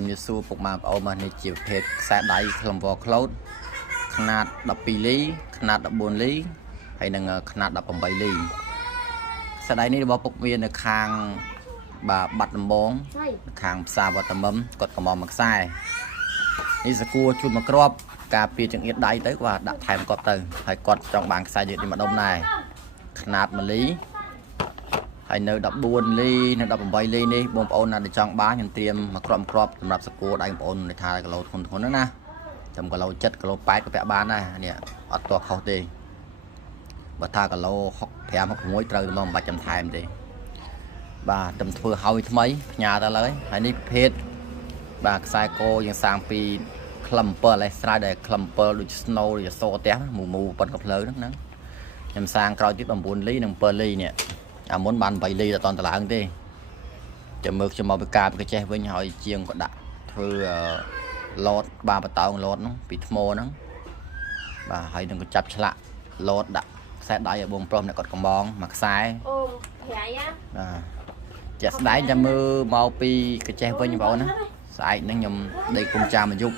ជំរាបសួរពុកម៉ែបងប្អូនមកនេះជាប្រភេទខ្សែដៃក្លំវ៉ក្លូតຂະຫນាត12លីຂະຫນាត14លីហើយនិងຂະຫນាត18លីខ្សែដៃនេះរបស់ពុកមាននៅខាងបាត់ដំបងខាងផ្សារវត្តមឹមគាត់កំងមួយខ្សែនេះសគួរជូនមកគ្រាប់ការពារចង្អៀតដៃទៅគាត់ដាក់ថែមគាត់ទៅហើយគាត់ចង់បានខ្សែយឺតនេះម្ដុំដែរຂະຫນាត1លីហើយនៅ14លីនៅ18លីនេះបងប្អូនណាដែលចង់បានខ្ញុំត្រៀមមកគ្រាប់សម្រាប់សកួរដៃបងប្អូននៅថាគីឡូធ្ងន់ហ្នឹងណាចាំគីឡូ7គីឡូ8ក៏ពាក់បានដែរនេះអត់ទាស់ខុសទេបើថាគីឡូ65 66ត្រូវតែមកមិនបាច់ចាំថែមទេបាទតែធ្វើហើយថ្មីផ្ញើទៅហើយហើយនេះប្រភេទបាទខ្សែកោយើងសាងពីក្លឹម7លេស្រ័យដែលក្លឹម7ដូច snow ឬសផ្ទះមូប៉ុនកផ្លូវហ្នឹងខ្ញុំសាងក្រោយទៀត9លីនិង7លីនេះអាមុនបាន8លីដល់តឡើងទេចាំមើលខ្ញុំមកពីការពីចេះវិញហើយជាងក៏ដាក់ធ្វើឡតបាបតោងឡតហ្នឹងពីថ្មហ្នឹងបាទហើយនឹងក៏ចាប់ឆ្លាក់ឡតដាក់ខ្សែដៃឲ្យបងប្រុសអ្នកគាត់កំងមួយខ្សែអូប្រៃបាទចាក់ស្ដែងចាំមើលមកពីកចេះវិញបងប្អូនណាស្អែកហ្នឹងខ្ញុំដេកគុំចាមួយយប់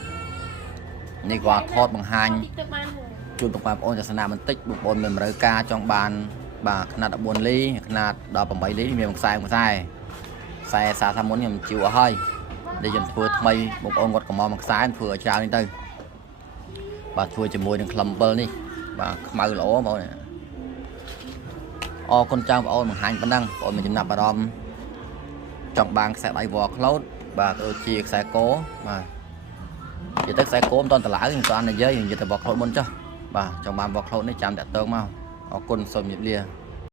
នេះគាត់ថតបង្ហាញជូនបងប្អូនទស្សនាបន្តិចបងប្អូនមានតម្រូវការចង់បានបាទຂະຫນាត14លីຂະຫນាត18លីមានខ្សែសារថាមុនខ្ញុំជីវអស់ហើយដែលខ្ញុំធ្វើថ្មីបងប្អូនគាត់កំងមួយខ្សែធ្វើឲ្យច្រើននេះទៅបាទធ្វើជាមួយនឹងក្លឹម7នេះបាទខ្មៅល្អបងប្អូនអរគុណចាំបងប្អូនបង្ហាញប៉ុណ្ណឹងបងប្អូនមានចំណាប់អារម្មណ៍ចង់បានខ្សែដៃវ៉ក្លូតបាទក៏ដូចជាខ្សែកោបាទនិយាយទៅខ្សែកោមិនតន់តឡើងខ្ញុំតន់និយាយទៅវ៉ក្លូតមុនចុះបាទចង់បានវ៉ក្លូតនេះចាំតាក់ទងមកអរគុណសូមជម្រាបលា